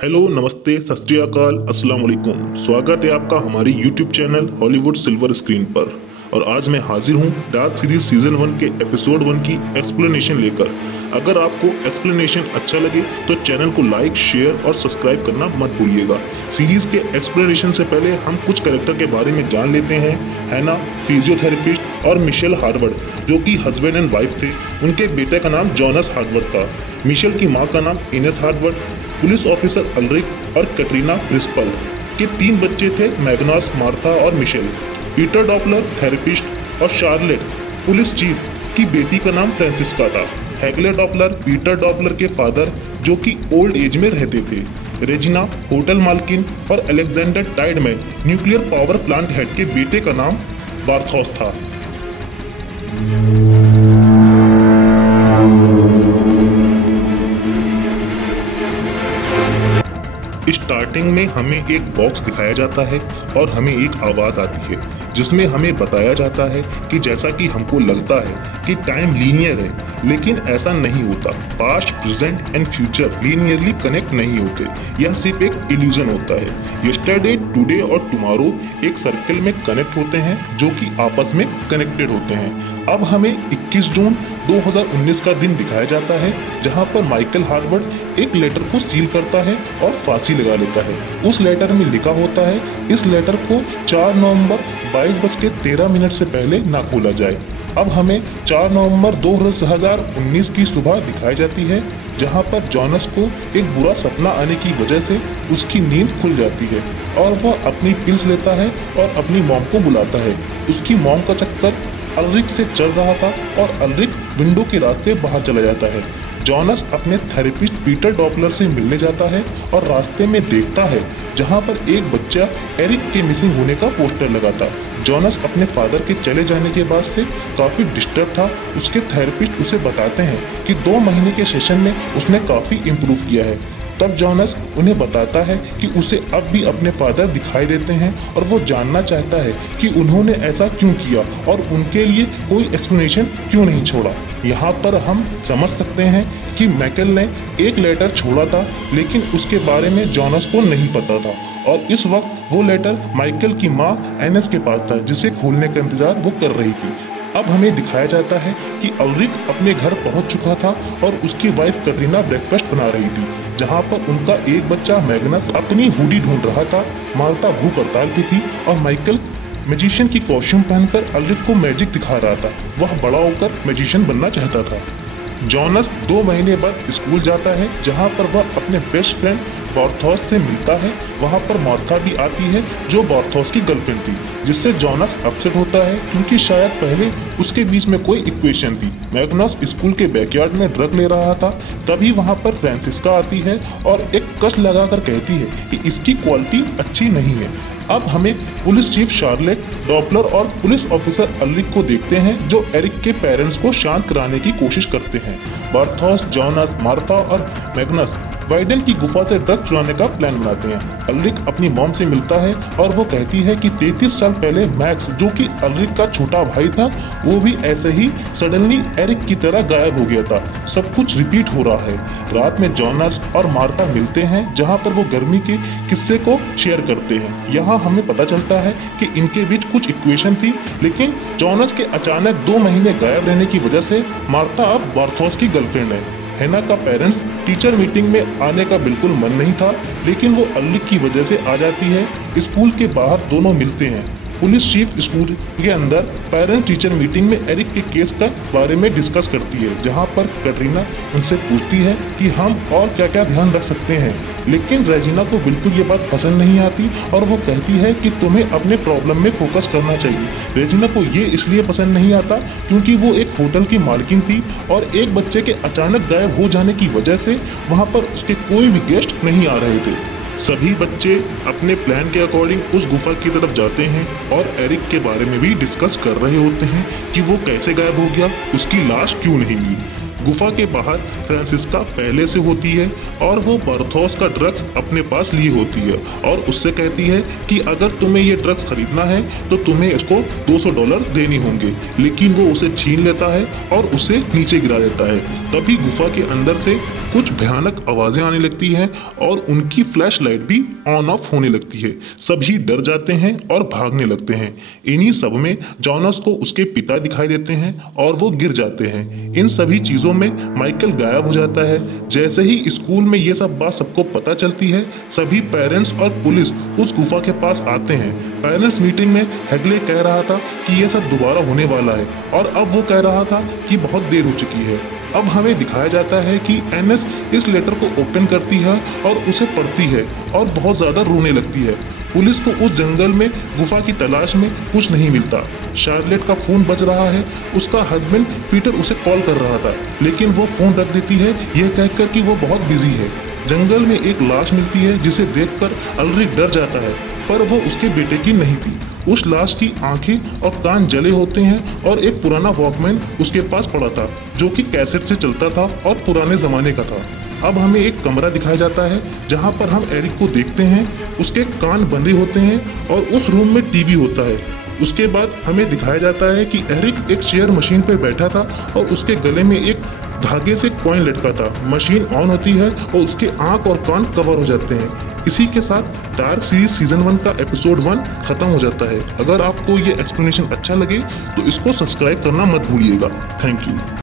Hello, नमस्ते, सत श्री अकाल, अस्सलाम वालेकुम। स्वागत है आपका हमारी YouTube channel Hollywood silver screen पर। और आज मैं हाजिर हूँ डार्क सीरीज सीजन 1 के एपिसोड 1 की एक्सप्लेनेशन लेकर। अगर आपको एक्सप्लेनेशन अच्छा लगे तो चैनल को लाइक, शेयर और सब्सक्राइब करना मत भूलिएगा। सीरीज के एक्सप्लेनेशन से पहले हम कुछ कैरेक्टर के बारे में जान लेते हैं। हैना फिजियोथेरेपिस्ट और मिशेल हार्वर्ड, जो कि हस्बैंड एंड वाइफ थे। उनके बेटे का नाम जॉनस हार्वर्ड था। मिशेल की माँ का नाम इनेस हार्वर्ड, पुलिस ऑफिसर अल्रिक और कैटरीना प्रिंसिपल के 3 बच्चे थे, मैग्नस, मार्था और मिशेल। पीटर डॉपलर थेरेपिस्ट और शार्लेट पुलिस चीफ की बेटी का नाम फ्रांसिस्का था। हैगले डॉपलर पीटर डॉपलर के फादर, जो कि ओल्ड एज में रहते थे। रेजिना होटल मालकिन और Alexander Tiedemann nuclear power plant head के बेटे का नाम बार्थोस था। स्टार्टिंग में हमें एक बॉक्स दिखाया जाता है और हमें एक आवाज आती है जिसमें हमें बताया जाता है कि जैसा कि हमको लगता है कि टाइम लीनियर है, लेकिन ऐसा नहीं होता। Past, present and future linearly connect नहीं होते। यह सिर्फ एक इल्यूजन होता है। यस्टरडे, टुडे और टुमारो एक सर्कल में कनेक्ट होते हैं जो कि आपस में कनेक्टेड होते हैं। अब हमें 21 जून 2019 का दिन दिखाया जाता है, जहां पर माइकल हार्वर्ड एक लेटर को सील करता है और फांसी लगा लेता है। उस लेटर में लिखा होता है, इस लेटर को 4 नवंबर 22:13 से पहले ना खोला जाए। अब हमें 4 नवंबर 2019 की सुबह दिखाई जाती है, जहां पर जॉनस को एक बुरा सपना आने की वजह से उसकी नींद खुल जाती है और वह अपनी पिल्स लेता है और अपनी मॉम को बुलाता है। उसकी मॉम का चक्कर अल्रिक से चल रहा था और अल्रिक विंडो के रास्ते बाहर चला जाता है। जॉनस अपने थेरेपिस्ट पीटर डॉपलर से मिलने जाता है और रास्ते में देखता है जहां पर एक बच्चा एरिक के मिसिंग होने का पोस्टर लगा था। जॉनस अपने फादर के चले जाने के बाद से काफी डिस्टर्ब था। उसके थेरेपिस्ट उसे बताते हैं कि 2 महीने के सेशन में उसने काफी इम्प्रूव किया है। तब जॉनस उन्हें बताता है कि उसे अब भी अपने फादर दिखाई देते हैं और वो जानना चाहता है कि उन्होंने ऐसा क्यों किया और उनके लिए कोई एक्सप्लेनेशन क्यों नहीं छोड़ा। यहाँ पर हम समझ सकते हैं कि मैकल ने एक लेटर छोड़ा था, लेकिन उसके बारे में जॉनस को नहीं पता था और इस वक्त वो लेटर माइकल की माँ एनेस के पास था, जिसे खोलने का इंतजार वो कर रही थी। अब हमें दिखाया जाता है कि अल्रिक अपने घर पहुंच चुका था और उसकी वाइफ कैटरीना ब्रेकफास्ट बना रही थी, जहां पर उनका एक बच्चा मैग्नस अपनी हुडी ढूंढ रहा था। मार्था भूख हड़ताल की थी और माइकल मैजिशियन की कॉस्ट्यूम पहनकर अल्रिक को मैजिक दिखा रहा था। वह बड़ा होकर मैजिशियन बनना चाहता था। जॉनस 2 महीने बाद स्कूल जाता है, जहां पर वह अपने बेस्ट फ्रेंड बार्थोस से मिलता है। वहां पर मार्था भी आती है, जो बार्थोस की गर्लफ्रेंड थी, जिससे जॉनस अपसेट होता है क्योंकि शायद पहले उसके बीच में कोई इक्वेशन थी। मैग्नस स्कूल के बैकयार्ड में ड्रग ले रहा था, तभी वहां पर फ्रांसिस्का आती है और एक कष्ट लगाकर कहती है कि इसकी क्वालिटी अच्छी नहीं है। अब हमें पुलिस चीफ शार्लेट डॉपलर और पुलिस ऑफिसर अल्रिक को देखते हैं, जो एरिक के पेरेंट्स को शांत कराने की कोशिश करते हैं। बार्थोस, जॉनस, मार्था और मैग्नस बाइडेन की गुफा से ड्रग चुराने का प्लान बनाते हैं। अल्रिक अपनी मॉम से मिलता है और वो कहती है कि 33 साल पहले मैक्स, जो कि अल्रिक का छोटा भाई था, वो भी ऐसे ही सडनली एरिक की तरह गायब हो गया था। सब कुछ रिपीट हो रहा है। रात में जॉनस और मार्था मिलते हैं, जहां पर वो गर्मी के किस्से को शेयर करते हैं। यहाँ हमें पता चलता है कि इनके बीच कुछ इक्वेशन थी, लेकिन जॉनस के अचानक 2 महीने गायब रहने की वजह से मार्था अब बार्थोस की गर्लफ्रेंड है। हैना का पेरेंट्स टीचर मीटिंग में आने का बिल्कुल मन नहीं था, लेकिन वो अल्रिक की वजह से आ जाती है। स्कूल के बाहर दोनों मिलते हैं। पुलिस चीफ स्कूल के अंदर पेरेंट टीचर मीटिंग में एरिक के केस का बारे में डिस्कस करती है, जहां पर कैटरीना उनसे पूछती है कि हम और क्या क्या ध्यान रख सकते हैं, लेकिन रेजिना को बिल्कुल ये बात पसंद नहीं आती और वो कहती है कि तुम्हें अपने प्रॉब्लम में फोकस करना चाहिए। रेजिना को ये इसलिए पसंद नहीं आता क्योंकि वो एक होटल की मालकिन थी और एक बच्चे के अचानक गायब हो जाने की वजह से वहाँ पर उसके कोई भी गेस्ट नहीं आ रहे थे। सभी बच्चे अपने प्लान के अकॉर्डिंग उस गुफा की तरफ जाते हैं और एरिक के बारे में भी डिस्कस कर रहे होते हैं कि वो कैसे गायब हो गया, उसकी लाश क्यों नहीं मिली। गुफा के बाहर फ्रांसिस्का पहले से होती है और वो पार्थोस का ड्रग्स अपने पास लिए होती है और उससे कहती है कि अगर तुम्हें ये ड्रग्स खरीदना है तो तुम्हें इसको $200 देने होंगे, लेकिन वो उसे छीन लेता है और उसे नीचे गिरा देता है। तभी गुफा के अंदर से कुछ भयानक आवाजें आने लगती हैं और उनकी फ्लैश लाइट भी ऑन ऑफ होने लगती है। सभी डर जाते हैं और भागने लगते हैं। इन्हीं सब में जॉनस को उसके पिता दिखाई देते हैं और वो गिर जाते हैं। इन सभी चीजों में माइकल गायब हो जाता है। जैसे ही स्कूल में ये सब बात सबको पता चलती है, सभी पेरेंट्स और पुलिस उस गुफा के पास आते हैं। पेरेंट्स मीटिंग में हेगले कह रहा था कि ये सब दोबारा होने वाला है और अब वो कह रहा था कि बहुत देर हो चुकी है। अब हमें दिखाया जाता है कि एनएस इस लेटर को ओपन करती है और उसे पढ़ती है और बहुत ज्यादा रोने लगती है। पुलिस को उस जंगल में गुफा की तलाश में कुछ नहीं मिलता। शार्लेट का फोन बज रहा है। उसका हस्बैंड पीटर उसे कॉल कर रहा था, लेकिन वो फोन रख देती है यह कहकर कि वो बहुत बिजी है। जंगल में एक लाश मिलती है जिसे देखकर अल्रिक डर जाता है, पर वो उसके बेटे की नहीं थी। उस लाश की आंखें और कान जले होते हैं और एक पुराना वॉकमैन उसके पास पड़ा था जो कि कैसेट से चलता था और पुराने जमाने का था। अब हमें एक कमरा दिखाया जाता है जहां पर हम एरिक को देखते हैं। उसके कान बंधे होते हैं और उस रूम में टीवी होता है। उसके बाद हमें दिखाया जाता है कि एरिक एक चेयर मशीन पर बैठा था और उसके गले में एक धागे से कॉइन लटका था। मशीन ऑन होती है और उसके आंख और कान कवर हो जाते हैं। इसी के साथ डार्क सीरीज सीजन 1 का एपिसोड 1 खत्म हो जाता है। अगर आपको ये एक्सप्लेनेशन अच्छा लगे तो इसको सब्सक्राइब करना मत भूलिएगा। Thank you.